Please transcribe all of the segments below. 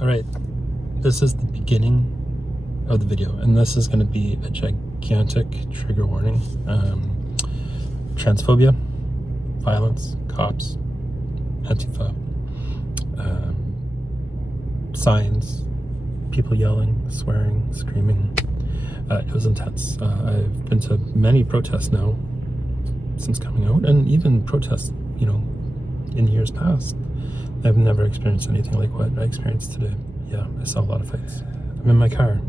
All right, this is the beginning of the video, and this is going to be a gigantic trigger warning. Transphobia, violence, cops, Antifa, signs, people yelling, swearing, screaming. It was intense. I've been to many protests now since coming out, and even protests, in years past. I've never experienced anything like what I experienced today. Yeah, I saw a lot of fights. I'm in my car,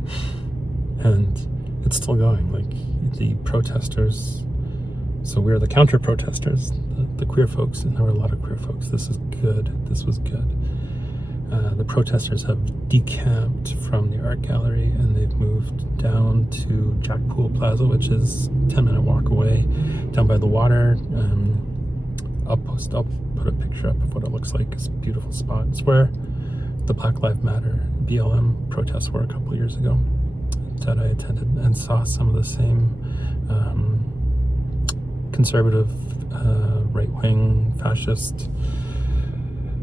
and it's still going. Like, the protesters, so we're the counter protesters, the queer folks, and there were a lot of queer folks. This is good. This was good. The protesters have decamped from the art gallery, and they've moved down to Jack Pool Plaza, which is 10-minute walk away, down by the water. I'll put a picture up of what it looks like. It's a beautiful spot. It's where the Black Lives Matter BLM protests were a couple of years ago that I attended, and saw some of the same conservative, right-wing, fascist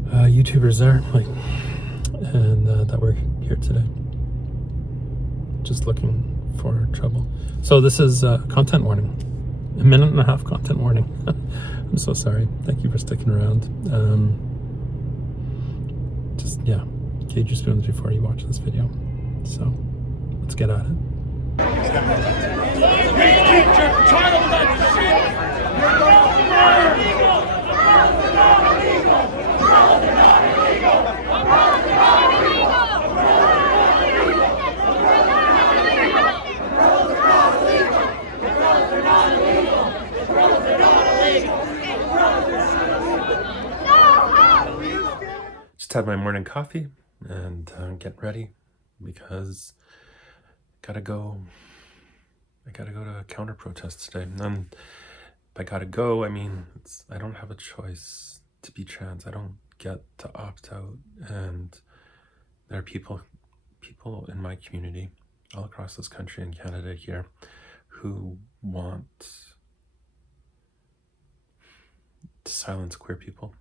YouTubers there, and that were here today, just looking for trouble. So this is a content warning, a 1.5-minute content warning. I'm so sorry. Thank you for sticking around. Gauge your spoons before you watch this video. So let's get at it. Just had my morning coffee and get ready because I gotta go to a counter protest today. And I gotta go, I mean, I don't have a choice to be trans. I don't get to opt out. And there are people in my community all across this country and Canada here who want to silence queer people.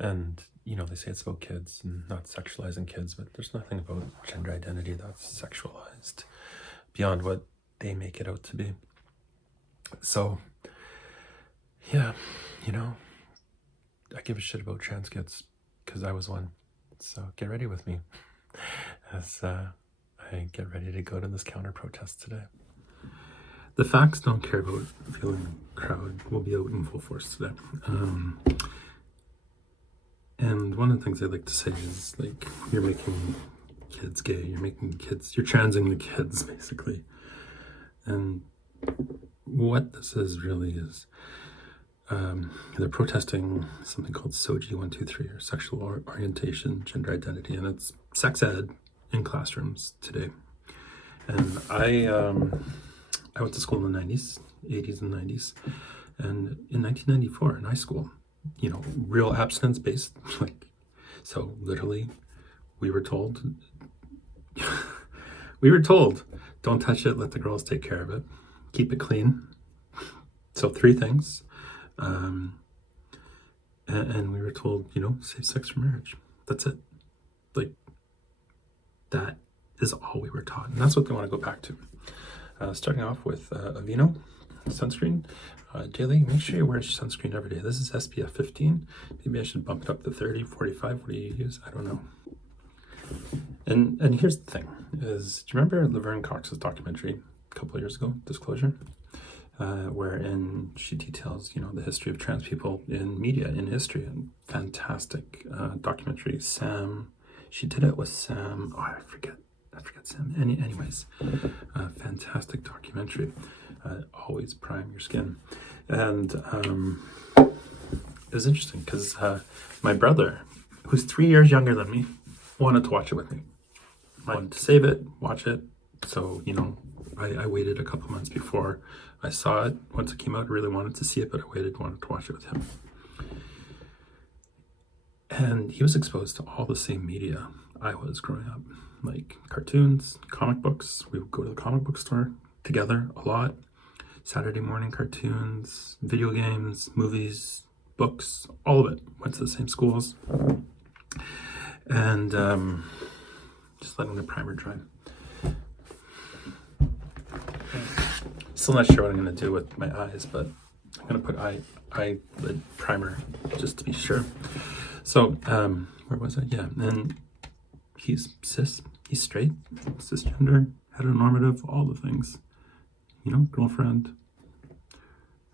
And, they say it's about kids and not sexualizing kids, but there's nothing about gender identity that's sexualized beyond what they make it out to be. So, yeah, I give a shit about trans kids because I was one. So get ready with me as I get ready to go to this counter protest today. The facts don't care about feeling crowd. Will be out in full force today. And one of the things I like to say is, you're making kids gay, you're transing the kids, basically. And what this is really is, they're protesting something called Sogi 123, or sexual orientation, gender identity, and it's sex ed in classrooms today. And I went to school in the 80s and 90s, and in 1994 in high school, real abstinence based, so literally we were told, don't touch it, let the girls take care of it, keep it clean. So 3 things. And we were told, save sex for marriage. That's it. That is all we were taught. And that's what they want to go back to. Starting off with Aveeno sunscreen. Daily, make sure you wear sunscreen every day. This is SPF 15. Maybe I should bump it up to 30, 45. What do you use? I don't know. And here's the thing, is, do you remember Laverne Cox's documentary a couple of years ago, Disclosure? Wherein she details, the history of trans people in media, in history, and fantastic documentary. She did it with Sam. Oh, I forget Sam. Anyways, fantastic documentary. Always prime your skin. And it was interesting because my brother, who's 3 years younger than me, wanted to watch it with me. I wanted to save it, watch it. So, I waited a couple months before I saw it. Once it came out, I really wanted to see it, but I wanted to watch it with him. And he was exposed to all the same media I was growing up, like cartoons, comic books. We would go to the comic book store together a lot. Saturday morning cartoons, video games, movies, books, all of it. Went to the same schools. And just letting the primer dry. Still not sure what I'm going to do with my eyes, but I'm going to put eyelid primer just to be sure. So, where was I? Yeah, and he's cis, he's straight, cisgender, heteronormative, all the things. You know, girlfriend.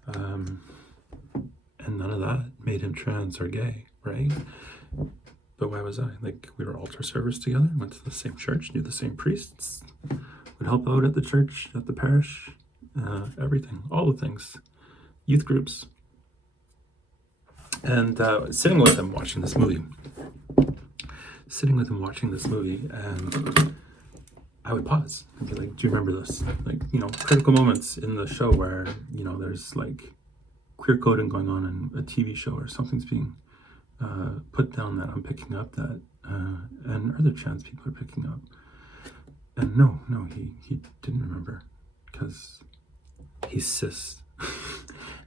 And none of that made him trans or gay, right? But why was I? Like, we were altar servers together, went to the same church, knew the same priests, would help out at the church, at the parish, everything, all the things, youth groups. And sitting with him watching this movie, and I would pause and be like, do you remember this? Like, you know, critical moments in the show where, you know, there's like queer coding going on in a TV show or something's being put down that I'm picking up that and other trans people are picking up. And no, he didn't remember because he's cis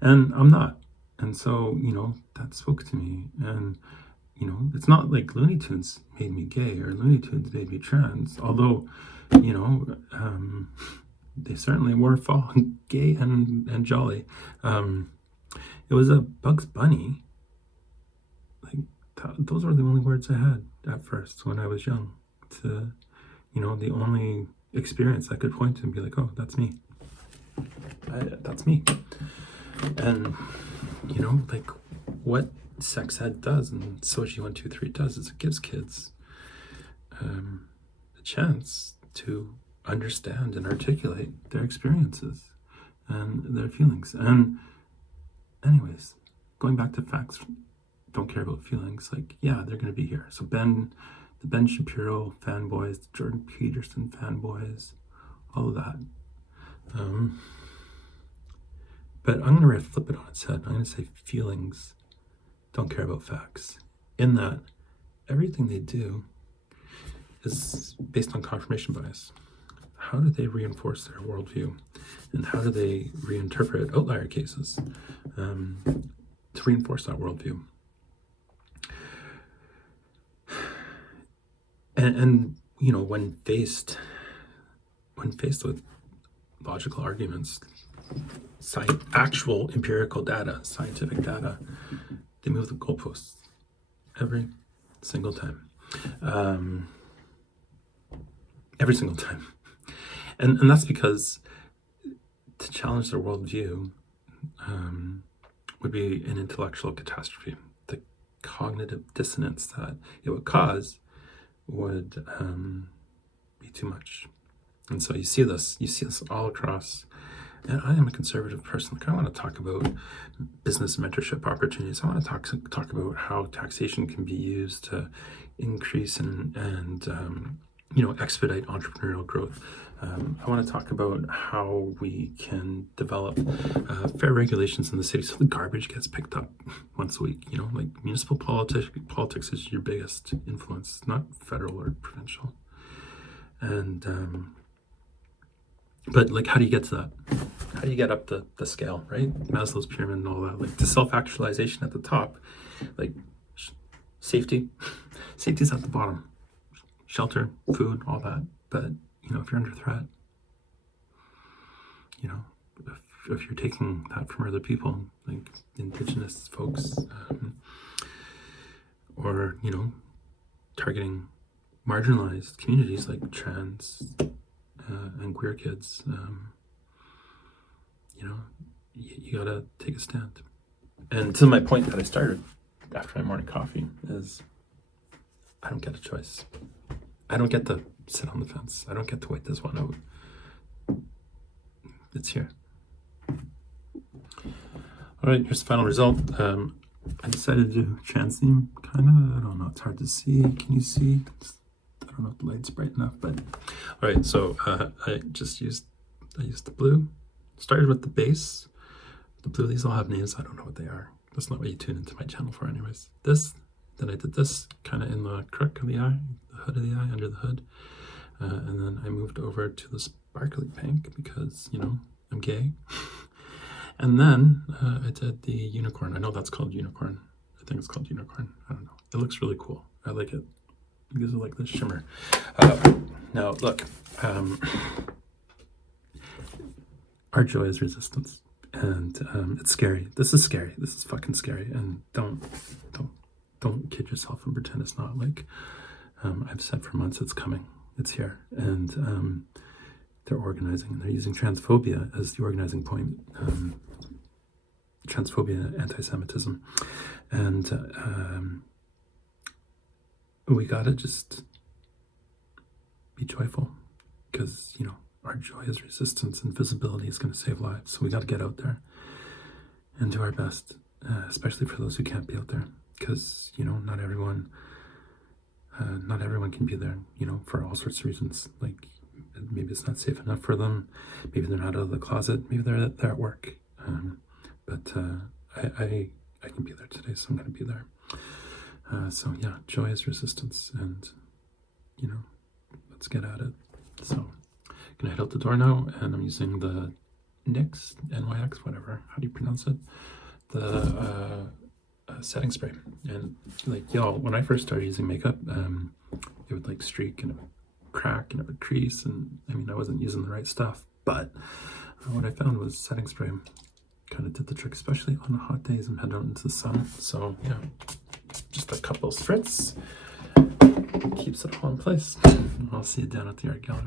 and I'm not. And so, you know, that spoke to me. And, you know, it's not like Looney Tunes made me gay or Looney Tunes made me trans, although, you know, they certainly were fall gay and jolly. It was a Bugs Bunny. Like, those were the only words I had at first when I was young. To, you know, the only experience I could point to and be like, oh, that's me. That's me. And, you know, like what sex ed does and Sogi 123 does is it gives kids a chance to understand and articulate their experiences and their feelings. And anyways, going back to facts, don't care about feelings. Like, yeah, they're going to be here. So the Ben Shapiro fanboys, the Jordan Peterson fanboys, all of that. But I'm going to flip it on its head. I'm going to say feelings don't care about facts. In that, everything they do is based on confirmation bias. How do they reinforce their worldview? And how do they reinterpret outlier cases to reinforce that worldview? And you know, when faced with logical arguments, actual empirical data, scientific data, they move the goalposts every single time. Every single time. And that's because to challenge their worldview would be an intellectual catastrophe. The cognitive dissonance that it would cause would be too much. And so you see this all across. And I am a conservative person. Like, I want to talk about business mentorship opportunities. I want to talk about how taxation can be used to increase and you know, expedite entrepreneurial growth. I want to talk about how we can develop fair regulations in the city so the garbage gets picked up once a week. You know, like municipal politics is your biggest influence, not federal or provincial. And but like, how do you get to that? How do you get up the scale, right? Maslow's pyramid and all that, like the self-actualization at the top, like safety's at the bottom, shelter, food, all that. But, you know, if you're under threat, you know, if you're taking that from other people, like Indigenous folks, or, you know, targeting marginalized communities like trans and queer kids, you know, you gotta take a stand. And to my point that I started after my morning coffee is, I don't get a choice. I don't get to sit on the fence. I don't get to wait this one out. It's here. All right, here's the final result. I decided to do trans theme, kind of. I don't know, it's hard to see. Can you see? I don't know if the light's bright enough, but all right. So I used the blue. Started with the base. The blue. These all have names. I don't know what they are. That's not what you tune into my channel for, anyways. This. Then I did this kind of in the crook of the eye, the hood of the eye, under the hood, and then I moved over to the sparkly pink because, you know, I'm gay. And then I did the unicorn. I know that's called unicorn. I think it's called unicorn. I don't know. It looks really cool. I like it. because of like the shimmer. Now look, our joy is resistance, and it's scary. This is scary. This is fucking scary. And don't kid yourself and pretend it's not. Like I've said for months, it's coming. It's here, and they're organizing, and they're using transphobia as the organizing point. Transphobia, anti-Semitism, and we gotta just be joyful, because you know our joy is resistance, and visibility is going to save lives. So we got to get out there and do our best, especially for those who can't be out there, because you know not everyone can be there, you know, for all sorts of reasons. Like maybe it's not safe enough for them, maybe they're not out of the closet, maybe they're at work. But I can be there today, so I'm going to be there. So yeah, joy is resistance, and you know, let's get at it. So gonna head out the door now, and I'm using the NYX, whatever, how do you pronounce it? The setting spray. And like y'all, when I first started using makeup, it would like streak and it would crack and it would crease, and I mean I wasn't using the right stuff, but what I found was setting spray kind of did the trick, especially on the hot days and head out into the sun. So yeah, just a couple spritz keeps it all in place. I'll see you down at the art gallery.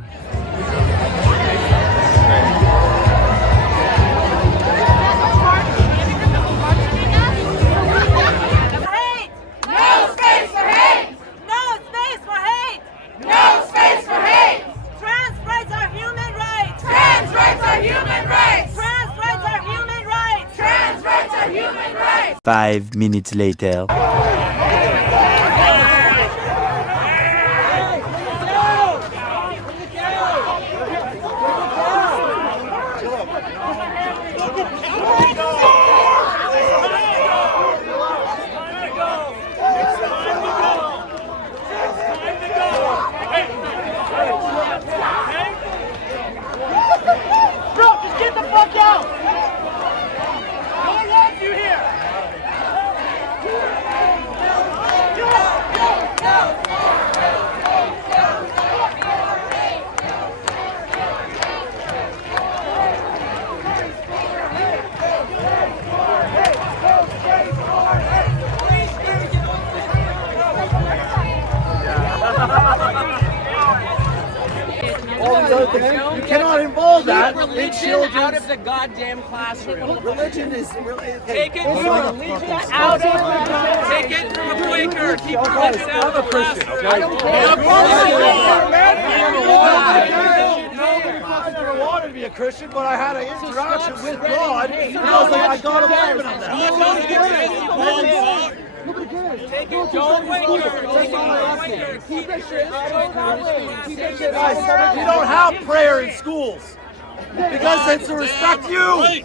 Trans rights are human rights. Trans rights are human rights. Trans rights are human rights. Trans rights are human rights. 5 minutes later. You cannot involve that in children. Out of the goddamn classroom. Religion is Take it from religion out of Take it from a Quaker. Keep religion out of the classroom. I don't care. I never wanted to be a Christian, but I had an interaction with God, and I was like, I gotta believe in that. Take it, don't Quaker. Keep it shit. Guys, we don't have prayer in schools because it's to respect you.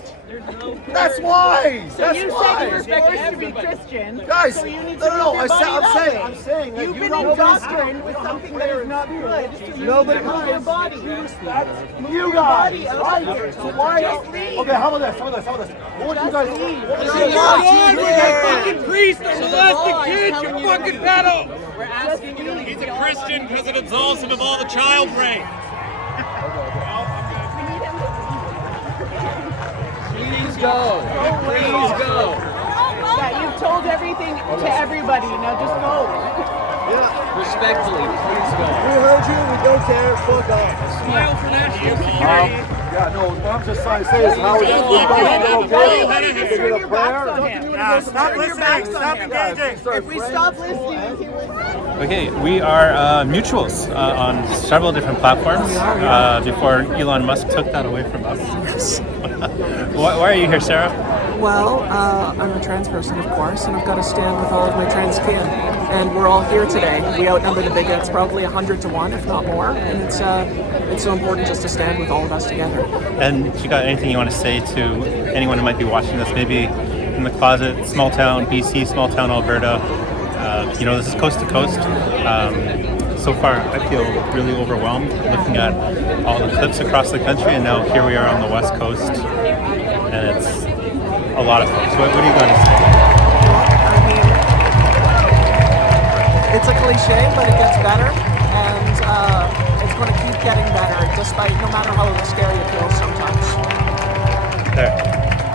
That's why. So That's you why. said you were forced to be Christian. Guys, so you need no. to I'm saying that you've you been don't indoctrinated with something that is not good. So you Nobody need to move your body. You guys, right? So why? Okay, how about this? What would you guys need? You're fucking priest or molesting kids, you fucking pedo! We're asking you to leave. He's a Christian because it absolves him of all the child rape. Please go. Please go. Yeah, you've told everything to everybody. Now just go. Respectfully, please go. We heard you. We don't care. Fuck off. Smile for national security. Yeah, no. What I'm just trying to say is how it's okay. A prayer. Stop listening. Stop engaging. If we stop listening, he will. Okay, we are mutuals on several different platforms before Elon Musk took that away from us. Why are you here, Sarah? Well, I'm a trans person, of course, and I've got to stand with all of my trans kin. And we're all here today. We outnumber the bigots probably 100 to 1, if not more. And it's so important just to stand with all of us together. And you got anything you want to say to anyone who might be watching this, maybe in the closet, small town BC, small town Alberta? This is coast to coast. So far, I feel really overwhelmed looking at all the clips across the country, and now here we are on the West Coast, and it's a lot of fun. So what are you going to say? it's a cliche, but it gets better, and it's going to keep getting better, despite no matter how scary it feels sometimes.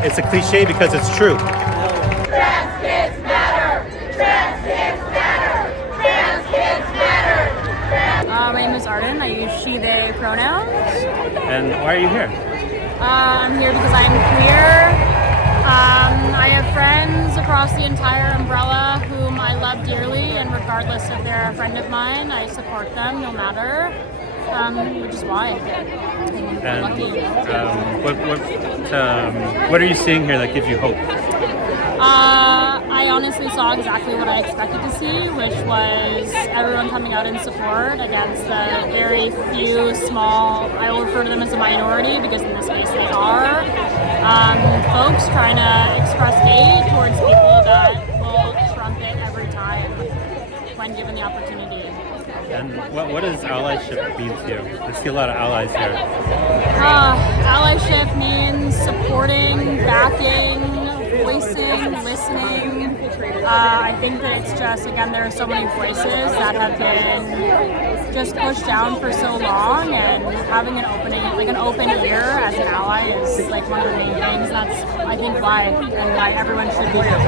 It's a cliche because it's true. Trans kids matter! Trans kids matter! Trans kids matter! My name is Arden. I use she, they pronouns. And why are you here? I'm here because I'm queer. I have friends across the entire umbrella whom I love dearly, and regardless if they're a friend of mine, I support them no matter, which is why I'm lucky. What are you seeing here that gives you hope? I honestly saw exactly what I expected to see, which was everyone coming out in support against the very few small, I will refer to them as a minority because in this case they are, folks trying to express hate towards people that will trump it every time when given the opportunity. And what does allyship mean to you? I see a lot of allies here. Allyship means supporting, backing, voicing, listening. I think that it's just, again, there are so many voices that have been just pushed down for so long, and having an opening, like an open ear as an ally is like one of the main things. That's, I think, why everyone should be here.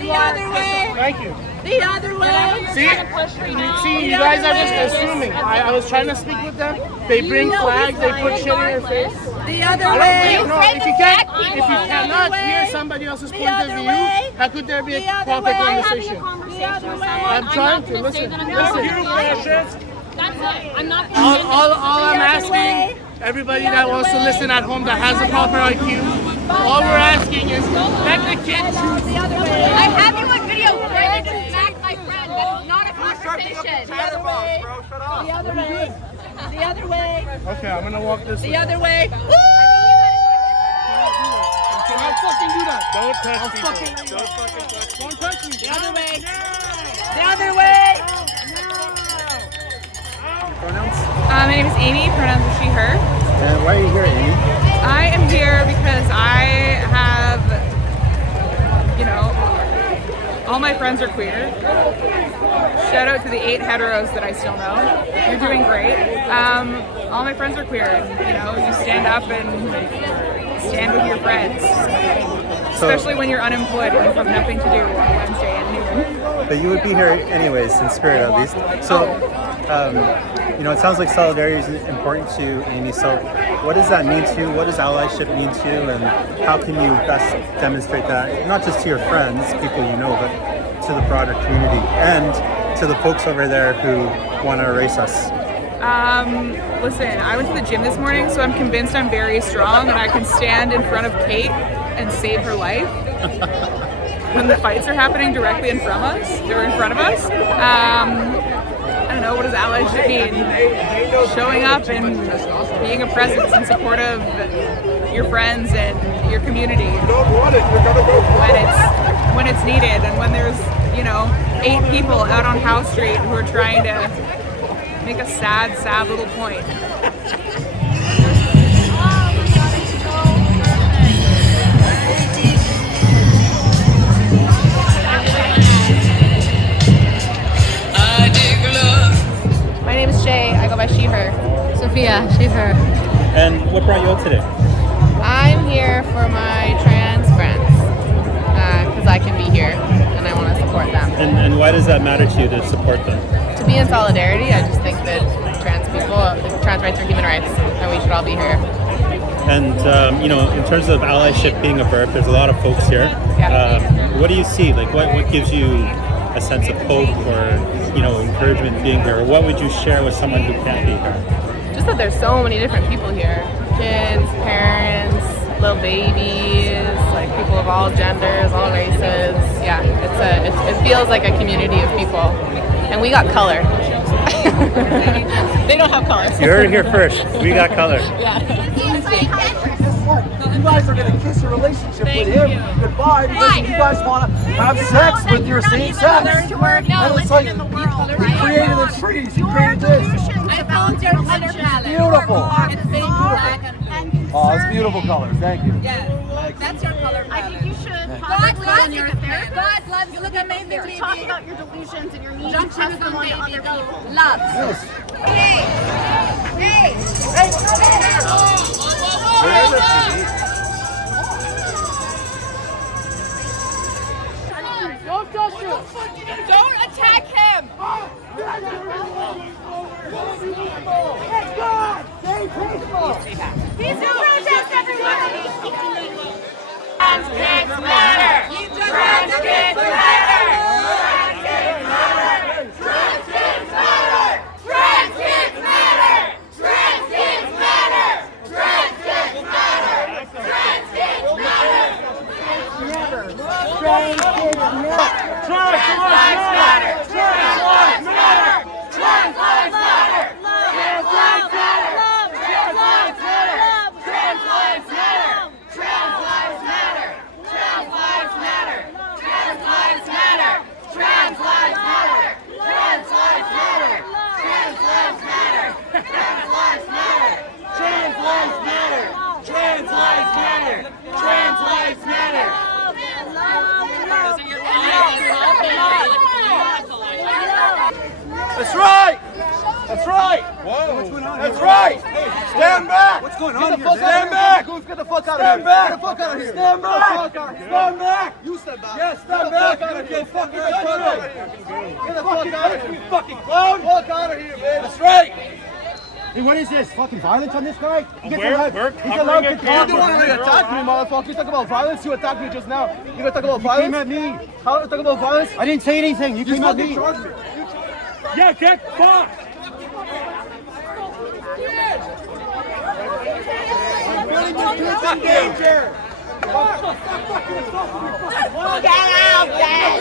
The other way! Thank you. The other way! See, you guys are just assuming. I was trying to speak with them. They bring flags, they put shit in your face. The other way! No, if you cannot hear somebody else's point of view, how could there be a proper conversation? I'm trying to listen. That's it. I'm not All I'm asking, everybody that wants to listen at home that has a proper IQ, all we're asking is let the kids choose. I have you on video trying to smack my friend, but it's not a conversation. The other way. The other way. The other way. Okay, I'm gonna walk this way. The other way. Can I fucking do that? Don't touch me. Don't touch me. The other way. The other way. My name is Amy, pronouns are she, her. And why are you here, Amy? I am here because I have, all my friends are queer. Shout out to the 8 heteros that I still know. You're doing great. All my friends are queer, and, you stand up and stand with your friends. Especially when you're unemployed and you have nothing to do on Wednesday at noon. But you would be here anyways, in spirit at least. So, it sounds like solidarity is important to you, Amy. So what does that mean to you? What does allyship mean to you? And how can you best demonstrate that, not just to your friends, people you know, but to the broader community and to the folks over there who want to erase us? Listen, I went to the gym this morning, so I'm convinced I'm very strong and I can stand in front of Kate and save her life when the fights are happening directly in front of us. I don't know, what does allyship mean? Showing up and being a presence in support of your friends and your community when it's needed, and when there's 8 people out on House Street who are trying to make a sad little point. My name is Shay. I go by she, her. Sophia, she, her. And what brought you out today? I'm here for my trans friends because I can be here and I want to support them. And why does that matter to you to support them? To be in solidarity, I just think that trans rights are human rights and we should all be here. And, in terms of allyship being a verb, there's a lot of folks here. Yeah. What do you see? Like, what gives you a sense of hope or, encouragement being here? Or what would you share with someone who can't be here? Just that there's so many different people here. Kids, parents, little babies, like people of all genders, all races. Yeah, it feels like a community of people. And we got color. They don't have color. You heard it here first. We got color. Yeah. You guys are going to kiss a relationship with him goodbye because you guys want to have sex with your same sex. And it's like, he created the trees, he created this. I found your color palette. Beautiful. It's beautiful. Oh, it's beautiful colors. Thank you. Yes, that's your color palette. I think you should God loves you. God loves you. Look amazing, baby. Talk about your delusions and your need to Don't pass them on to other people. Love. Hey. Hey. Hey. Don't touch him! Don't attack him. It's God! Stay peaceful! He's a protest, everybody. Trans kids matter. Trans kids matter. Trans kids matter. Trans kids matter. Trans kids matter. Trans kids matter. Trans kids matter. Never. Trans kids never. Trans lives matter. Trans lives matter. Trans lives matter. Trans lives matter. Trans lives matter. Trans lives matter. Trans lives matter. Trans lives matter. Trans lives matter. Trans lives matter. Trans lives matter. Trans lives matter. Trans lives matter. Trans lives matter. Trans lives matter. Trans lives matter. That's right! That's right! Whoa! That's right! Stand back! What's going on here? Stand back! Get the fuck out of here! Stand back! Get the fuck out of here! Stand back! Stand back! You stand back! Yes, stand back! Get the fucking out of here! Get the fuck out of here! You fucking clown! Fuck out of here, man! That's right! Hey, what is this? Fucking violence on this guy? He's allowed to talk. You're the one who attacked me, motherfucker. You talk about violence? You attacked me just now. You gonna talk about violence? You came at me. How you talk about violence? I didn't say anything. You came at me. Yeah, get fucked! I'm putting your kids in danger! Get out, Dad!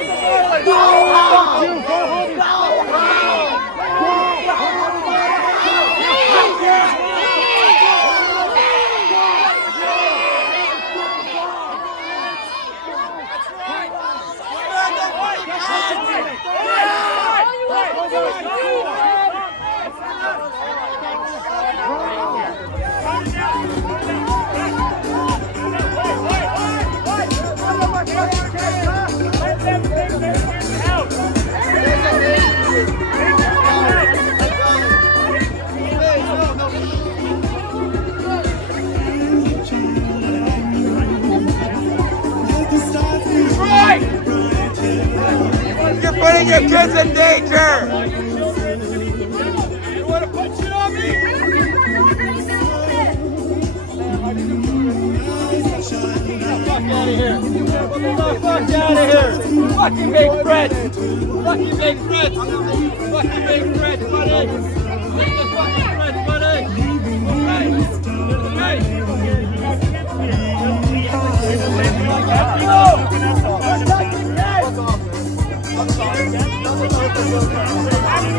You're putting your kids in danger! You wanna put shit on me? Fuck out of here! Fuck out of here! Fucking make friends! Fucking make friends! Fucking make friends, buddy! Make the fucking friends, buddy! Alright! Alright!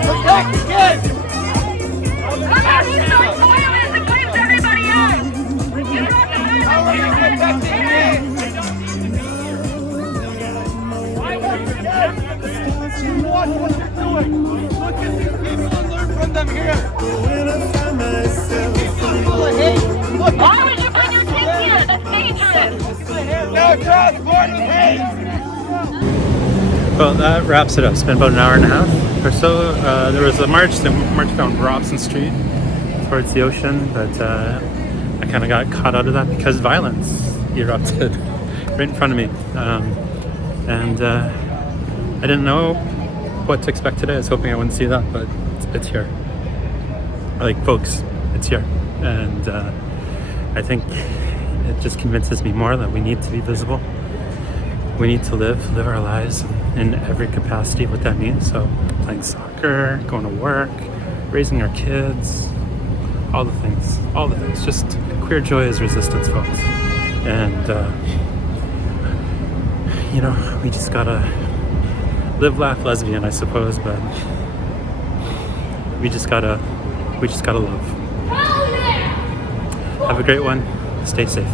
Protect the kids! He's so violent and blames everybody else! How are you protecting me? Watch what you're doing! Look at these people and learn from them here! People full of hate! Look, Why would you bring your kids here? That's dangerous! no transporting hate! Well, that wraps it up. It's been about an hour and a half or so. There was a march down Robson Street towards the ocean, but I kind of got caught out of that because violence erupted right in front of me. And I didn't know what to expect today. I was hoping I wouldn't see that, but it's here. Like, folks, it's here. And I think it just convinces me more that we need to be visible. We need to live our lives in every capacity, what that means. So playing soccer, going to work, raising our kids, all the things. Just queer joy is resistance, folks. And, we just gotta live, laugh, lesbian, I suppose, but we just gotta love. Have a great one. Stay safe.